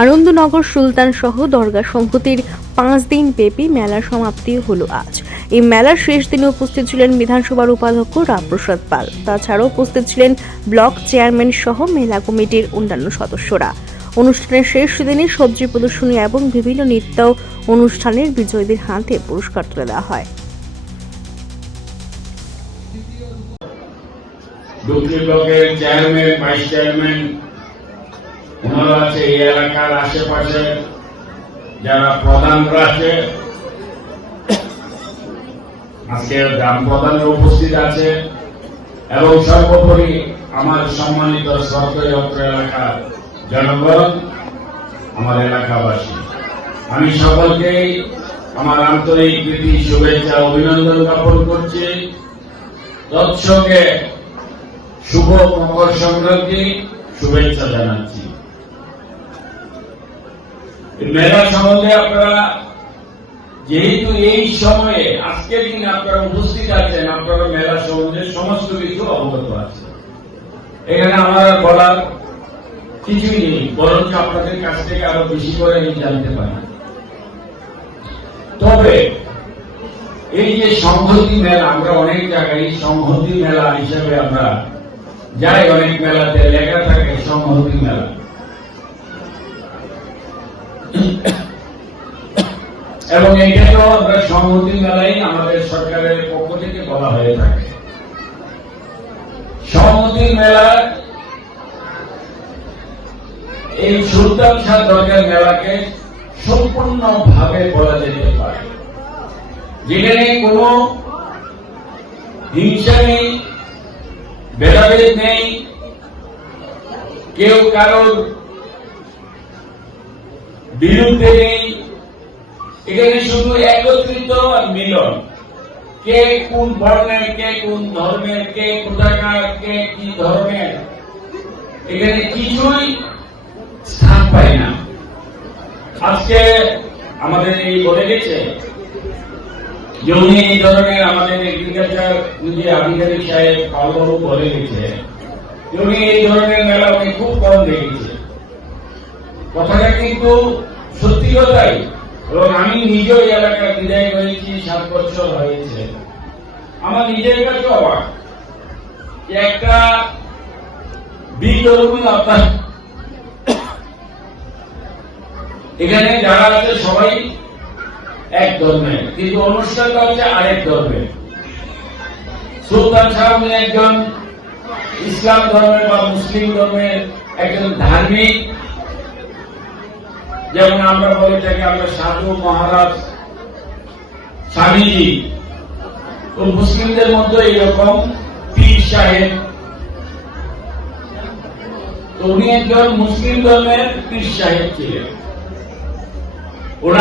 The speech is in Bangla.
আনন্দনগর সুলতান সহ দরগা সংহতির পাঁচ দিন ব্যাপী মেলার সমাপ্তি হলো আজ। এই মেলার শেষ দিনে উপস্থিত ছিলেন বিধানসভার উপাধ্যক্ষ রামপ্রসাদ পাল। তাছাড়াও উপস্থিত ছিলেন ব্লক চেয়ারম্যান সহ মেলা কমিটির অন্যান্য সদস্যরা। অনুষ্ঠানের শেষ দিনে সবজি প্রদর্শনী এবং বিভিন্ন নৃত্য অনুষ্ঠানের বিজয়ীদের হাতে পুরস্কার তুলে দেওয়া হয়। চেয়ারম্যান, ভাইস চেয়ারম্যান ওনারা আছে এই এলাকার আশেপাশে যারা প্রধানরা আছে আজকে গ্রাম প্রধানের উপস্থিত আছে এবং সর্বোপরি আমার সম্মানিত সরকারি অত্র এলাকার জনগণ, আমার এলাকাবাসী। আমি সকলকেই আমার আন্তরিক প্রীতি, শুভেচ্ছা, অভিনন্দন জ্ঞাপন করছি। তৎসঙ্গে শুভ মকর সংক্রান্তি শুভেচ্ছা জানাচ্ছি। মেলা সম্বন্ধে আপনারা যেহেতু এই সময়ে, আজকের দিন আপনারা উপস্থিত আছেন, আপনারা মেলা সম্বন্ধে সমস্ত কিছু অবগত আছে এখানে আমার বলার কিছুই নেই, বরঞ্চ আপনাদের কাছ থেকে আরও বেশি করে আমি জানতে পারি। তবে, এই যে সংহতি মেলা, আমরা অনেক জায়গায় সংহতি মেলা হিসেবে আমরা যাই, অনেক মেলাতে লেখা থাকে সংহতি মেলা। এবং এইটাকেও আমরা সংহতি মেলাই আমাদের সরকারের পক্ষ থেকে বলা হয়ে থাকে। সংহতি মেলা এই সুলতান শাহ দরগার মেলাকে সম্পূর্ণভাবে বলা যেতে পারে। যেখানে কোনো হিংসা নেই, ভেদাভেদ নেই, কেউ কারোর বিরুদ্ধে নেই এখানে শুধু একত্রিত মিলন। কে কোন বর্ণের কে কোন ধর্মের, কে কোথাকার কে কি ধর্মের, এখানে কিছুই স্থান পায় না। আজকে আমাদের এই বলে গেছে যে এই ধরনের আমাদের এগ্রিকালচার যে আধিকারিক সাহেব কালবাবু বলে গেছে উনি এই ধরনের মেলা উনি খুব কম দেখেছে। কথাটা কিন্তু সত্যি কথাই। এবং আমি নিজেও এই এলাকার বিদায় হয়েছি, সাত বছর হয়েছে। আমার নিজের কাছে অবাক যে একটা বিধর্মী অর্থাৎ এখানে যারা আছে সবাই এক ধর্মের কিন্তু অনুষ্ঠানটা হচ্ছে আরেক ধর্মের সুলতান সাহেব একজন ইসলাম ধর্মের বা মুসলিম ধর্মের একজন ধার্মিক যেমন আমরা বলে থাকি, আমরা সাধু, মহারাজ, স্বামীজি। তো মুসলিমদের মধ্যে এইরকম পীর সাহেব। তো উনি একজন মুসলিম ধর্মের পীর সাহেব ছিলেন।